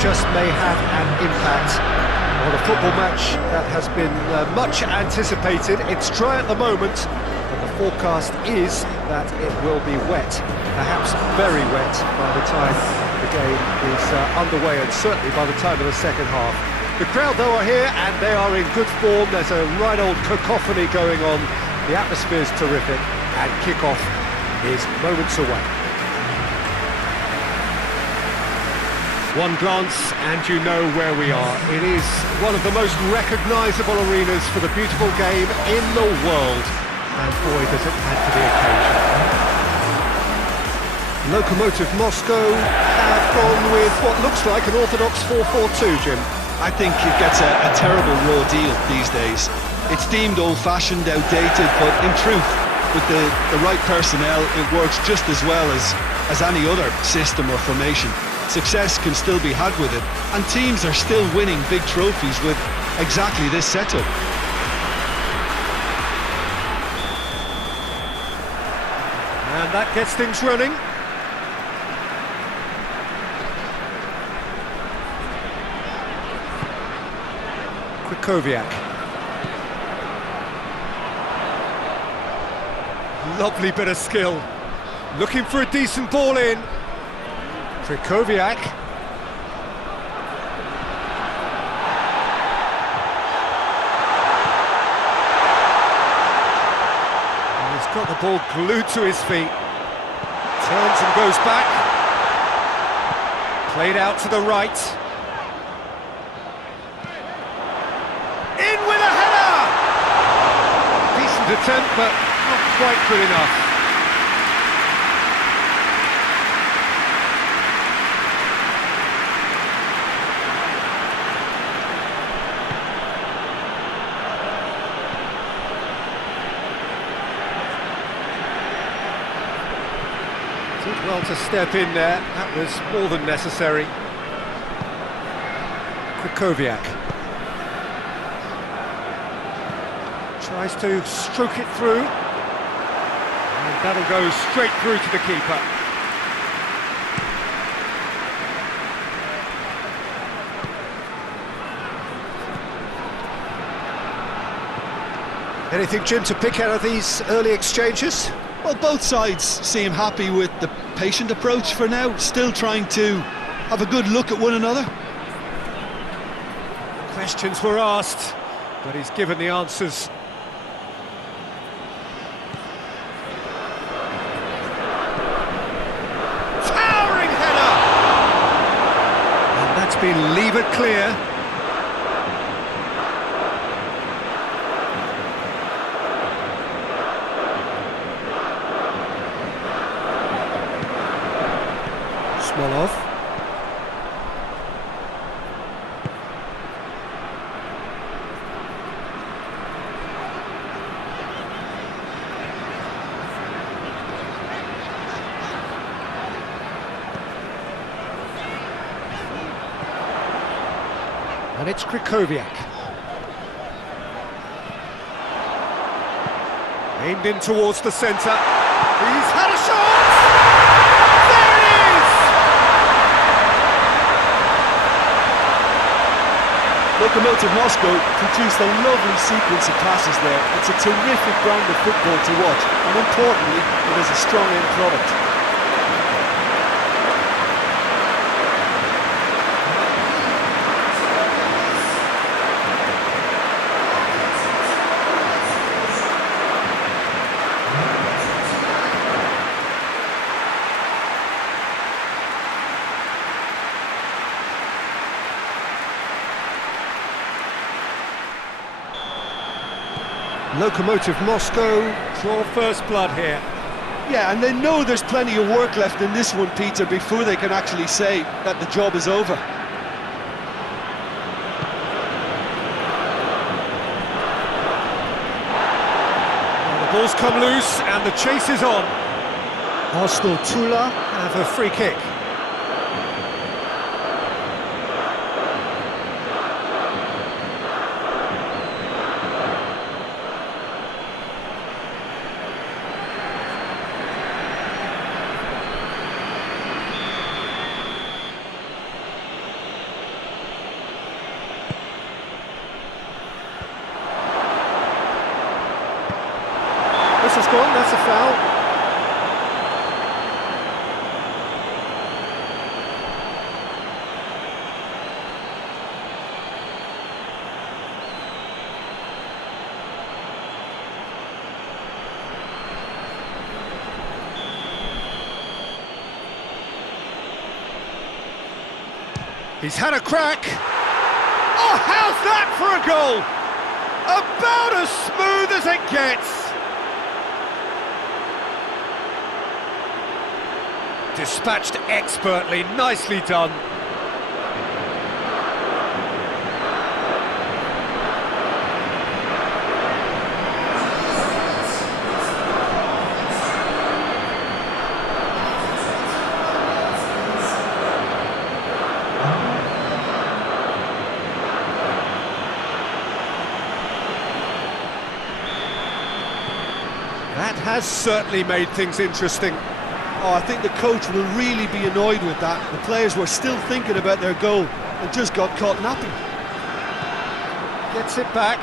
just may have an impact on a football match that has been much anticipated. It's dry at the moment, but the forecast is that it will be wet, perhaps very wet by the time the game is underway, and certainly by the time of the second half. The crowd, though, are here and they are in good form. There's a right old cacophony going on. The atmosphere's terrific, and kick-off is moments away. One glance and you know where we are. It is one of the most recognisable arenas for the beautiful game in the world. And boy, does it add to the occasion. Lokomotiv Moskva have gone with what looks like an orthodox 4-4-2, Jim. I think it gets a terrible raw deal these days. It's deemed old-fashioned, outdated, but in truth, with the right personnel, it works just as well as any other system or formation. Success can still be had with it, and teams are still winning big trophies with exactly this setup. And that gets things running. Krychowiak. Lovely bit of skill. Looking for a decent ball in. Krychowiak. He's got the ball glued to his feet. Turns and goes back. Played out to the right. In with a header! Decent attempt, but not quite good enough. Did well to step in there, that was more than necessary. Krychowiak tries to stroke it through, and that'll go straight through to the keeper. Anything, Jim, to pick out of these early exchanges? Well, both sides seem happy with the patient approach for now, still trying to have a good look at one another. Questions were asked, but he's given the answers. Towering header! And that's been levered clear. Smolov. And it's Krychowiak. Aimed in towards the centre. He's had a shot! There it is! Lokomotiv Moskva produced a lovely sequence of passes there. It's a terrific brand of football to watch, and importantly, it is a strong end product. Lokomotiv Moskva draw first blood here. Yeah, and they know there's plenty of work left in this one, Peter, before they can actually say that the job is over. Well, the ball's come loose and the chase is on. Arsenal Tula have a free kick. foul. He's had a crack. Oh, how's that for a goal? About as smooth as it gets. Dispatched expertly, nicely done. That has certainly made things interesting. Oh, I think the coach will really be annoyed with that. The players were still thinking about their goal and just got caught napping. Gets it back.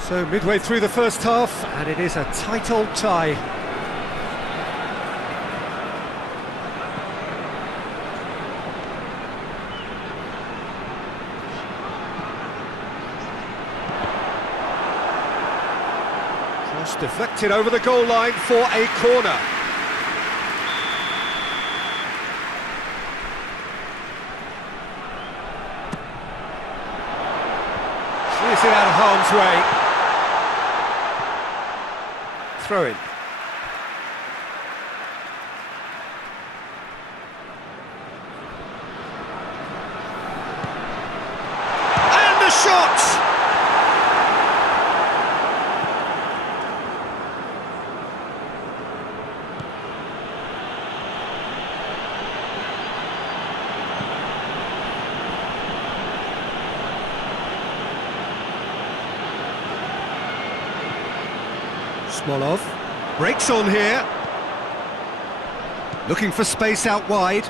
So midway through the first half, and it is a tight old tie. Deflected over the goal line for a corner. Clears it out of harm's way. Throw in. And the shot! Smolov breaks on here, looking for space out wide.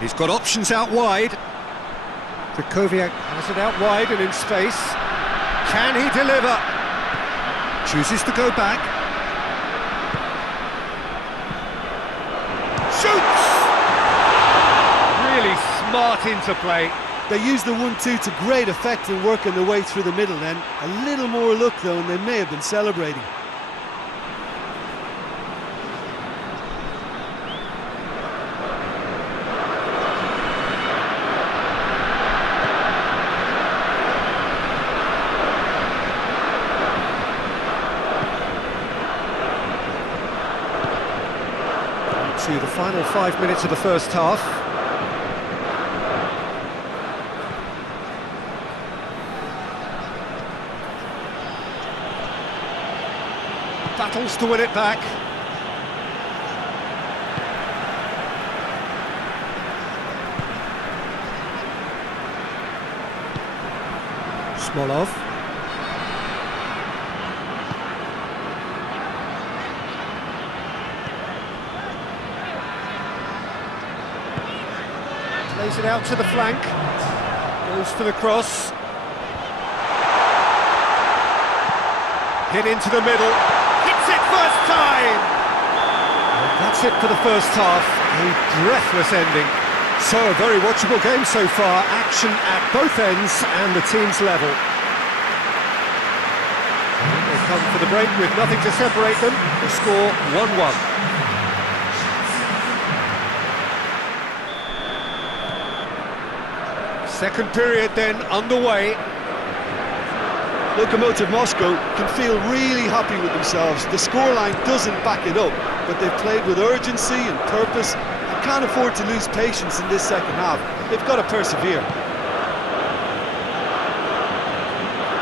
He's got options out wide. Krychowiak has it out wide and in space. Can he deliver? Chooses to go back. Shoots! Really smart interplay. They used the 1-2 to great effect in working their way through the middle then. A little more luck though and they may have been celebrating. To the final 5 minutes of the first half. Battles to win it back. Smolov. Plays it out to the flank. Goes for the cross. Hit into the middle. Hits it first time! And that's it for the first half. A breathless ending. So a very watchable game so far. Action at both ends and the teams level. And they come for the break with nothing to separate them. The score 1-1. Second period then underway. Lokomotiv Moskva can feel really happy with themselves. The scoreline doesn't back it up, but they've played with urgency and purpose and can't afford to lose patience in this second half. They've got to persevere.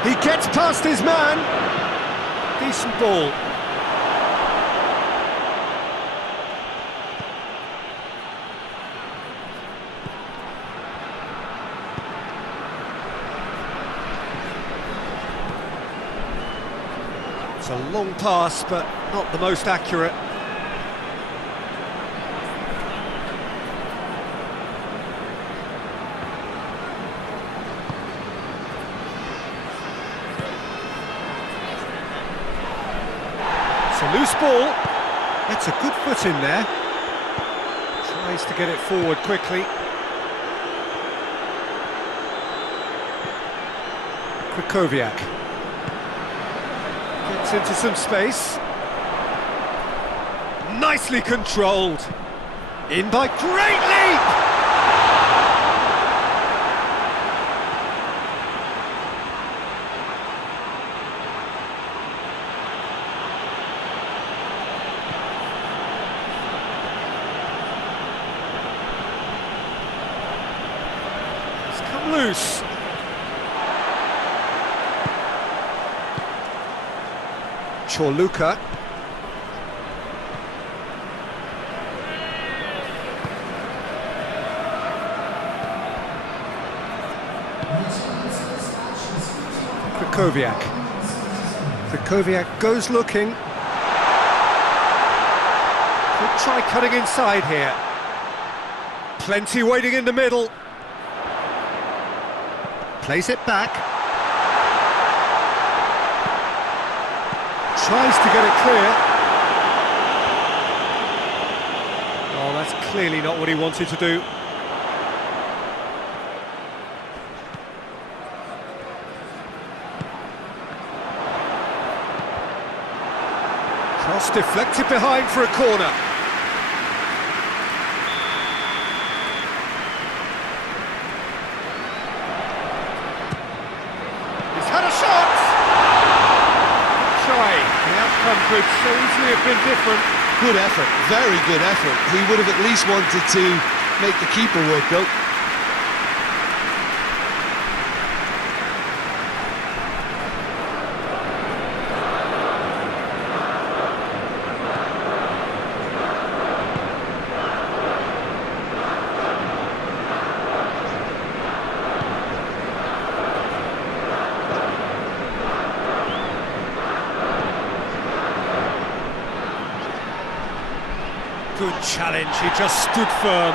He gets past his man. Decent ball. It's a long pass, but not the most accurate. a loose ball. Gets a good foot in there. Tries to get it forward quickly. Krychowiak gets into some space. Nicely controlled. In by great leap! It's come loose. Chorluka. Krychowiak goes looking. Could try cutting inside here. Plenty waiting in the middle. Plays it back. Tries to get it clear. Oh, that's clearly not what he wanted to do. Cross deflected behind for a corner. He's had a shot! Try. The outcome could so easily have been different. Good effort, very good effort. He would have at least wanted to make the keeper work though. Good challenge, he just stood firm.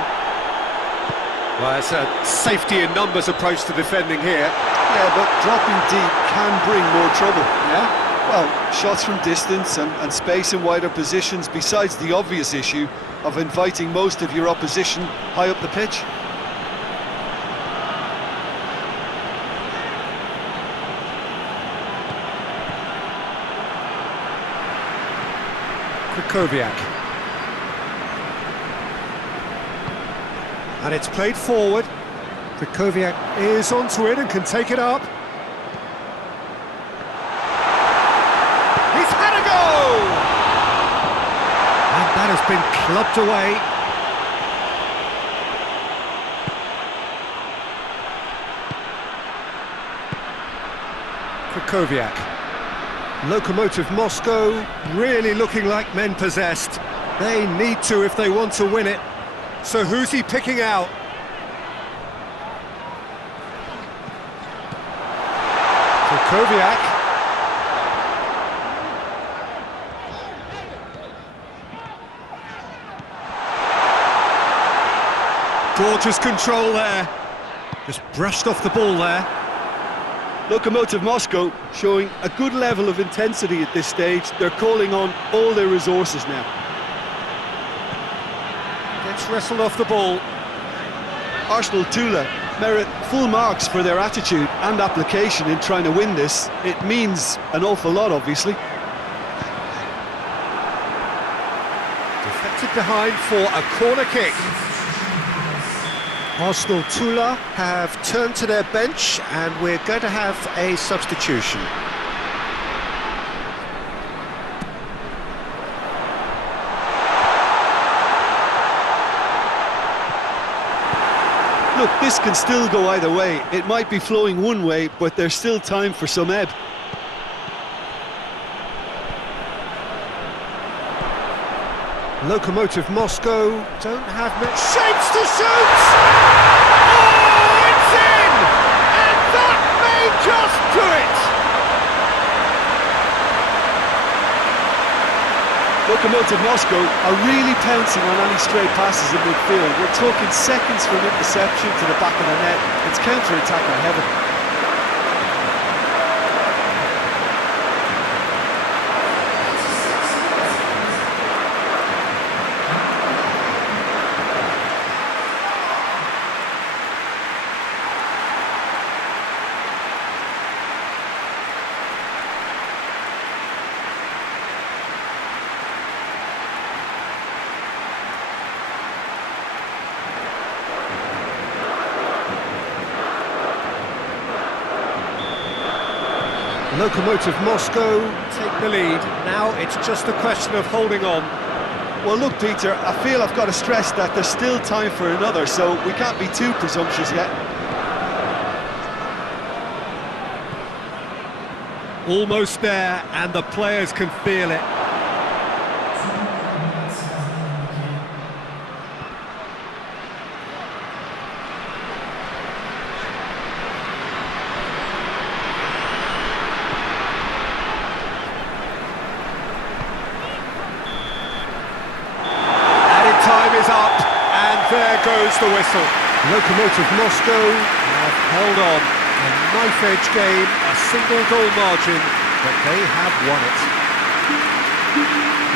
Well, it's a safety in numbers approach to defending here. Yeah, but dropping deep can bring more trouble. Yeah? Well, shots from distance and space in wider positions, besides the obvious issue of inviting most of your opposition high up the pitch. Krychowiak. And it's played forward. Krychowiak is onto it and can take it up. He's had a go! And that has been clubbed away. Krychowiak. Lokomotiv Moskva really looking like men possessed. They need to if they want to win it. So who's he picking out? Krychowiak. Gorgeous control there. Just brushed off the ball there. Lokomotiv Moskva showing a good level of intensity at this stage. They're calling on all their resources now. Gets wrestled off the ball. Arsenal Tula merit full marks for their attitude and application in trying to win this. It means an awful lot, obviously. Deflected behind for a corner kick. Arsenal Tula have turned to their bench and we're going to have a substitution. Look, this can still go either way. It might be flowing one way, but there's still time for some ebb. Lokomotiv Moskva don't have much shapes to shoot! Oh, it's in! And that may just do it! Lokomotiv Moskva are really pouncing on any stray passes in midfield. We're talking seconds from interception to the back of the net. It's counter-attack in heaven. Lokomotiv Moskva take the lead. Now it's just a question of holding on. Well, look, Peter, I feel I've got to stress that there's still time for another, so we can't be too presumptuous yet. Almost there, and the players can feel it. Time is up, and there goes the whistle. Lokomotiv Moskva have held on. A knife-edge game, a single goal margin, but they have won it.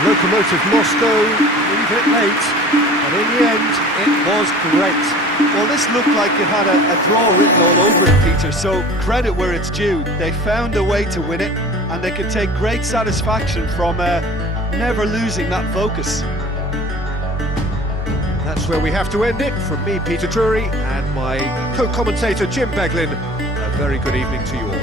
Lokomotiv Moskva leave it late, but in the end, it was great. Well, this looked like it had a draw written all over it, Peter, so credit where it's due. They found a way to win it, and they can take great satisfaction from never losing that focus. That's where we have to end it. From me, Peter Drury, and my co-commentator, Jim Beglin, a very good evening to you all.